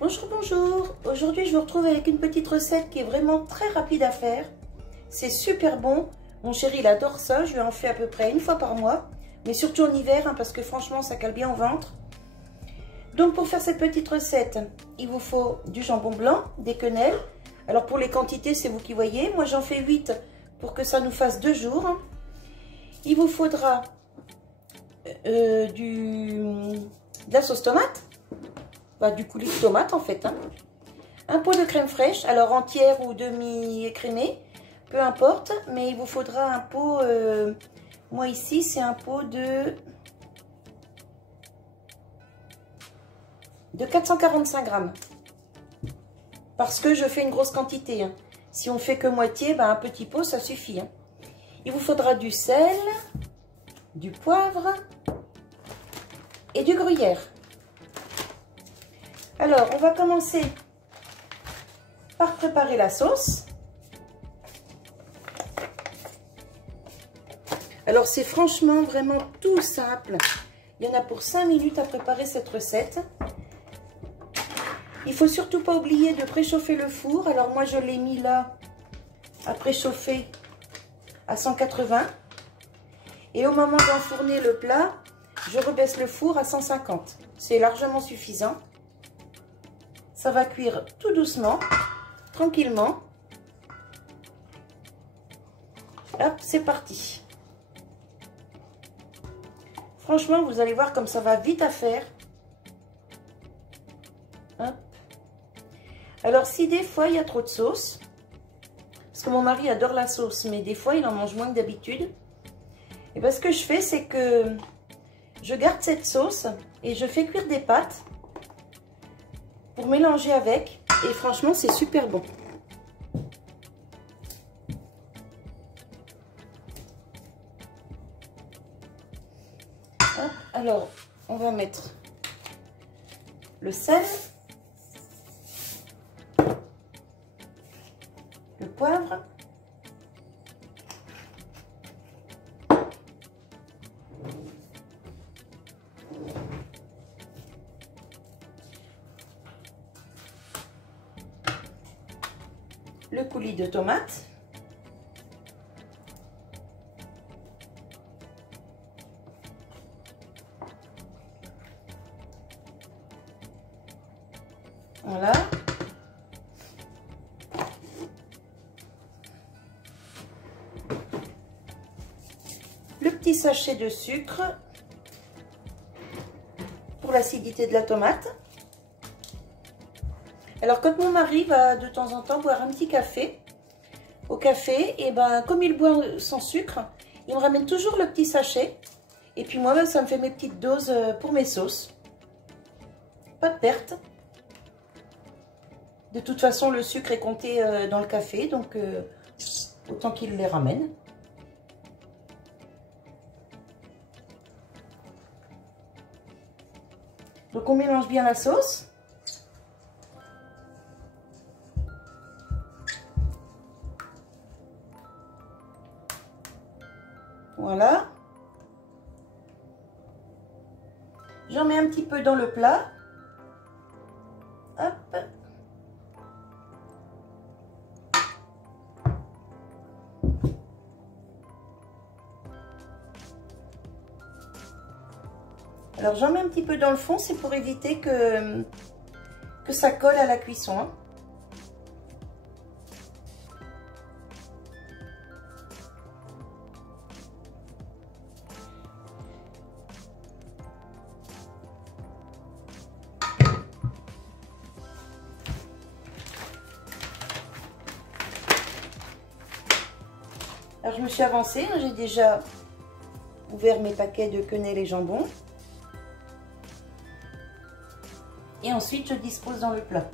Bonjour, bonjour. Aujourd'hui, je vous retrouve avec une petite recette qui est vraiment très rapide à faire. C'est super bon. Mon chéri, il adore ça. Je lui en fais à peu près une fois par mois. Mais surtout en hiver, hein, parce que franchement, ça cale bien au ventre. Donc, pour faire cette petite recette, il vous faut du jambon blanc, des quenelles. Alors, pour les quantités, c'est vous qui voyez. Moi, j'en fais 8 pour que ça nous fasse 2 jours. Il vous faudra de la sauce tomate. Du coulis de tomate en fait. Un pot de crème fraîche, alors entière ou demi-écrémée, peu importe. Mais il vous faudra un pot, moi ici c'est un pot de 445 grammes. Parce que je fais une grosse quantité. Si on fait que moitié, un petit pot ça suffit. Il vous faudra du sel, du poivre et du gruyère. Alors, on va commencer par préparer la sauce. Alors, c'est franchement vraiment tout simple. Il y en a pour 5 minutes à préparer cette recette. Il ne faut surtout pas oublier de préchauffer le four. Alors, moi, je l'ai mis là à préchauffer à 180. Et au moment d'enfourner le plat, je rebaisse le four à 150. C'est largement suffisant. Ça va cuire tout doucement, tranquillement. Hop, c'est parti. Franchement, vous allez voir comme ça va vite à faire. Hop. Alors, si des fois, il y a trop de sauce, parce que mon mari adore la sauce, mais des fois, il en mange moins que d'habitude. Et bien, ce que je fais, c'est que je garde cette sauce et je fais cuire des pâtes pour mélanger avec, et franchement c'est super bon. Hop, alors on va mettre le sel, le poivre, le coulis de tomate, voilà, le petit sachet de sucre pour l'acidité de la tomate. Alors, quand mon mari va de temps en temps boire un petit café, au café, et comme il boit sans sucre, il me ramène toujours le petit sachet. Et puis moi, ça me fait mes petites doses pour mes sauces. Pas de perte. De toute façon, le sucre est compté dans le café, donc autant qu'il les ramène. Donc on mélange bien la sauce. Voilà. J'en mets un petit peu dans le plat. Hop. Alors j'en mets un petit peu dans le fond, c'est pour éviter que ça colle à la cuisson. Alors je me suis avancée, j'ai déjà ouvert mes paquets de quenelles et jambon. Et ensuite je dispose dans le plat.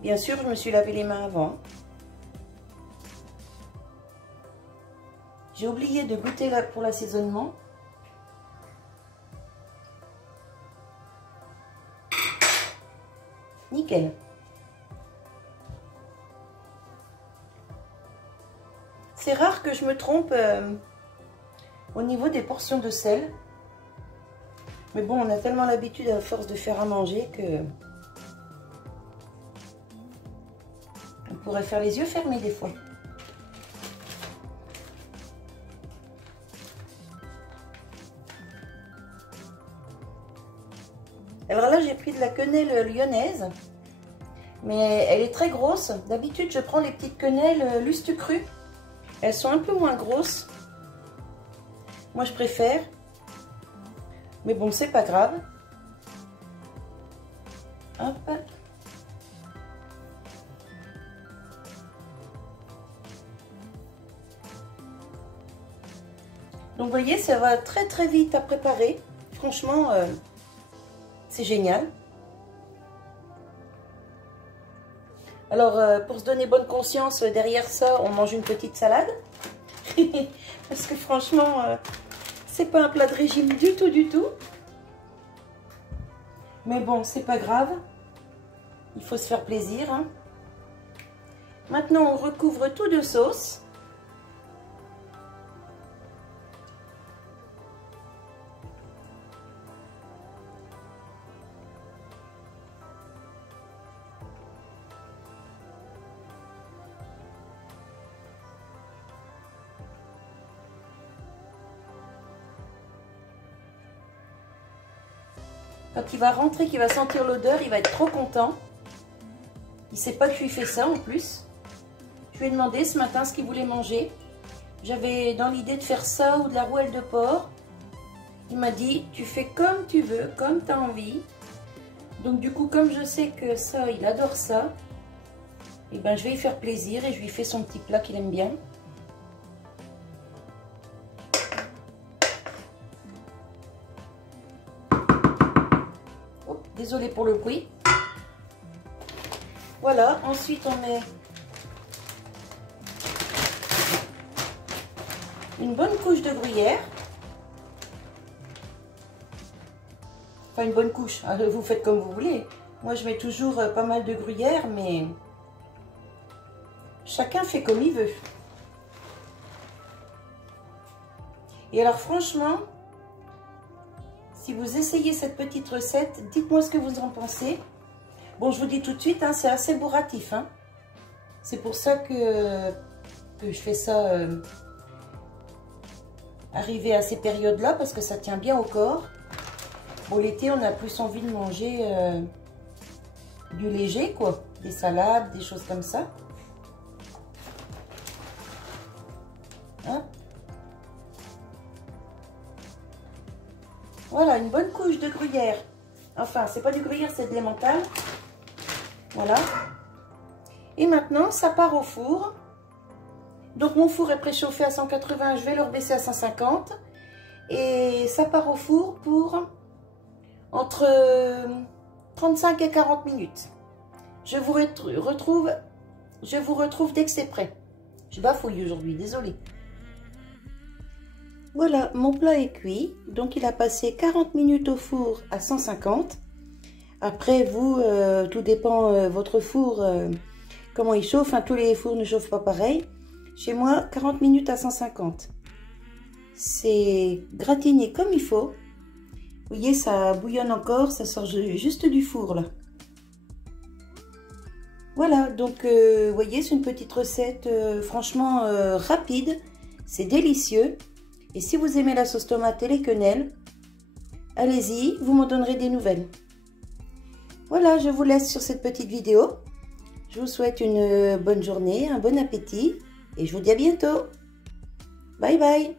Bien sûr, je me suis lavé les mains avant. J'ai oublié de goûter pour l'assaisonnement. Nickel. C'est rare que je me trompe au niveau des portions de sel. Mais bon, on a tellement l'habitude à force de faire à manger que... on pourrait faire les yeux fermés des fois. Alors là, j'ai pris de la quenelle lyonnaise. Mais elle est très grosse. D'habitude, je prends les petites quenelles Lustucru. Elles sont un peu moins grosses. Moi, je préfère. Mais bon, c'est pas grave. Hop. Donc, vous voyez, ça va très très vite à préparer. Franchement, c'est génial. Alors, pour se donner bonne conscience, derrière ça, on mange une petite salade. Parce que franchement, c'est pas un plat de régime du tout, du tout. Mais bon, c'est pas grave. Il faut se faire plaisir. Hein. Maintenant, on recouvre tout de sauce. Quand il va rentrer, qu'il va sentir l'odeur, il va être trop content. Il ne sait pas que je lui fais ça en plus. Je lui ai demandé ce matin ce qu'il voulait manger. J'avais dans l'idée de faire ça ou de la rouelle de porc. Il m'a dit, tu fais comme tu veux, comme tu as envie. Donc du coup, comme je sais que ça, il adore ça, et ben, je vais lui faire plaisir et je lui fais son petit plat qu'il aime bien. Désolée pour le bruit. Voilà, ensuite on met une bonne couche de gruyère. Enfin, une bonne couche, vous faites comme vous voulez. Moi, je mets toujours pas mal de gruyère, mais chacun fait comme il veut. Et alors, franchement, si vous essayez cette petite recette, dites-moi ce que vous en pensez. Bon, je vous dis tout de suite, hein, c'est assez bourratif. Hein. C'est pour ça que je fais ça arriver à ces périodes-là, parce que ça tient bien au corps. Bon, l'été, on a plus envie de manger du léger, quoi. Des salades, des choses comme ça. Hein? Voilà, une bonne couche de gruyère. Enfin, c'est pas du gruyère, c'est de l'emmental. Voilà. Et maintenant, ça part au four. Donc, mon four est préchauffé à 180. Je vais le rebaisser à 150. Et ça part au four pour entre 35 et 40 minutes. Je vous retrouve dès que c'est prêt. Je bafouille aujourd'hui, désolée. Voilà, mon plat est cuit. Donc, il a passé 40 minutes au four à 150. Après, vous, tout dépend votre four, comment il chauffe. Hein, tous les fours ne chauffent pas pareil. Chez moi, 40 minutes à 150. C'est gratiné comme il faut. Vous voyez, ça bouillonne encore. Ça sort juste du four, là. Voilà, donc, vous voyez, c'est une petite recette franchement rapide. C'est délicieux. Et si vous aimez la sauce tomate et les quenelles, allez-y, vous m'en donnerez des nouvelles. Voilà, je vous laisse sur cette petite vidéo. Je vous souhaite une bonne journée, un bon appétit et je vous dis à bientôt. Bye bye.